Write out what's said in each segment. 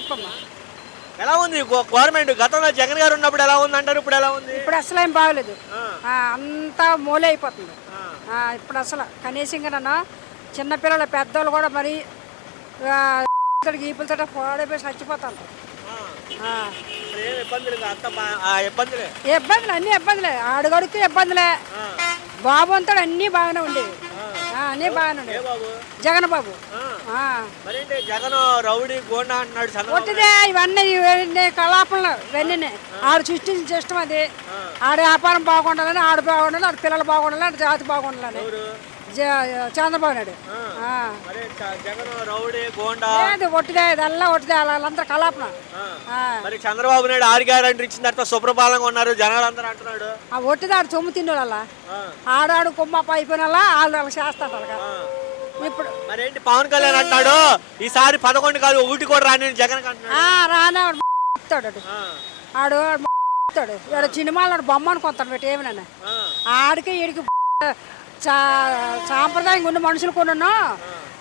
చెప్పమ్మా. ఎలా ఉంది గవర్నమెంట్ గతంలో జగన్ గారు ఉన్నప్పుడు ఎలా ఉంది అంటారు, ఇప్పుడు ఎలా ఉంది? ఇప్పుడు అసలు ఏం బాగలేదు. ఆ, అంతా మూలే అయిపోతుంది. ఆ, ఇప్పుడు అసలు కనీసంగా చిన్నపిల్లలు పెద్దోళ్ళు కూడా మరి ఈపులతో పోడైపోయి చచ్చిపోతారు. ఆ. ఇప్పుడు ఏం ఇబ్బందులు ఇంకా అంతా ఇబ్బందులే. ఇబ్బందులు అన్ని ఇబ్బందులే, ఆడుగడుకు ఇబ్బందులే. ఆ, బాబు అంతాడు అన్నీ బాగానే ఉండేవి. ఆ. అన్నీ బాగానే ఏ ఉండేవి. బాబు? జగన్ బాబు ఆ. మరేంటి జగన్ రౌడీ గోండా అంటున్నాడు చంద్రబాబు. కొట్టిదే ఇవన్నీ కలాపంలో ఇవన్నీ ఆడు సృష్టించిన సిస్టం అది. ఆడ వ్యాపారం బాగుండాలని, ఆడు బాగుండాలి, ఆడ పిల్లలు బాగుండాలి, ఆడ జాతి బాగుండాలని ఎవరు? చంద్రబాబు నాయుడు. మరి జగన్ రౌడీ గోండా. లేదు ఒట్టిదే, ఇదల్లా ఒట్టిదే, వాళ్ళందరూ కలాపన. మరి చంద్రబాబు నాయుడు 6 గ్యారెంటీ ఇచ్చిన తర్వాత శుభ్రపాలంగా ఉన్నారు జనాలు అందరూ అంటున్నాడు. ఆ ఒట్టిదే ఆడు సొమ్ము తిన్నోళ్ళ ఆడాడు కొమ్మప్ప అయిపోయిన వాళ్ళు చేస్తారు అలాగా. ఇప్పుడు మరేంటి పవన్ కళ్యాణ్ అంటున్నాడు ఈసారి 11 కాదు 1 కూడా రాని జగన్ అంటున్నాడు. రానే ఆడు ఆడు ఆడు ఇక్కడ సినిమాలో బొమ్మ అనుకుంటాడు పెట్టి ఏమైనా ఆడికి ఈడికి సాంప్రదాయంగా ఉన్న మనుషులు కొన్నాను.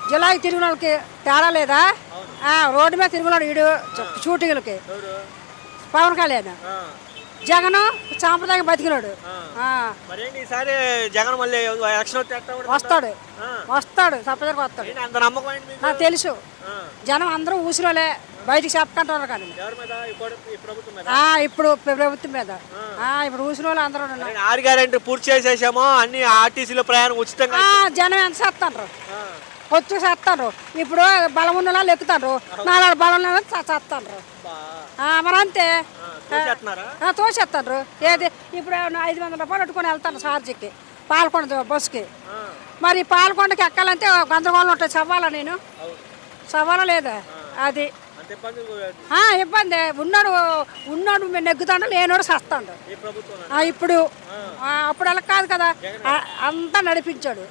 జిల్లాకి తిరిగిన వాళ్ళకి తేడా లేదా? రోడ్డు మీద తిరుగున్నాడు ఈడు షూటింగ్లకి. పవన్ కళ్యాణ్ జగన్ సాంప్రదాయంగా బతికినాడు. ఈసారి జగన్ మళ్ళీ వస్తాడు వస్తాడు తప్పనిసరిగా వస్తాడు. అంత నమ్మకం నాకు తెలుసు. జనం అందరూ ఊసిలోలే బయటికి చెప్పకుంటున్నారు కానీ ఇప్పుడు ప్రభుత్వం మీద ఇప్పుడు ఊసిలోళ్ళు అందరూ 6 గ్యారెంటీ పూర్తి చేసేసాము, అన్ని ఆర్టీసీలో ప్రయాణం ఉచితంగా. జనం ఎంత చేస్తాను వచ్చి చేస్తాను. ఇప్పుడు బలం ఉన్న వాళ్ళు ఎక్కుతారు, నాలుగు బలం చేస్తాను. మరి అంతే తోసేస్తాను. ఏది ఇప్పుడు 500 రూపాయలు పెట్టుకొని వెళ్తాను ఛార్జీకి పాలకొండ బస్సుకి. మరి పాలకొండకి ఎక్కాలంటే గందరగోళం ఉంటుంది. చవ్వాలా నేను చవ్వాలా లేదా? అది ఇబ్బంది. ఉన్నాడు మేము నెగ్గుతాడు, లేనోడు చేస్తాడు. ఇప్పుడు అప్పుడు అలా కాదు కదా, అంతా నడిపించాడు.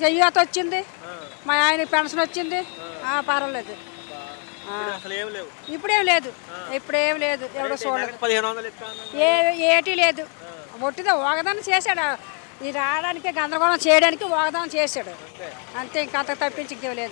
చెయ్యత వచ్చింది, మా ఆయనకి పెన్షన్ వచ్చింది. పర్వాలేదు. ఇప్పుడేం లేదు, ఇప్పుడేం లేదు. ఎవడో చూడలేదు, ఏటీ లేదు. ఒట్టిదో వాగ్దానం చేశాడు. ఇది రావడానికి గందరగోళం చేయడానికి వాగ్దానం చేశాడు అంతే. ఇంకా అంత తప్పించి ఇంకేం లేదు.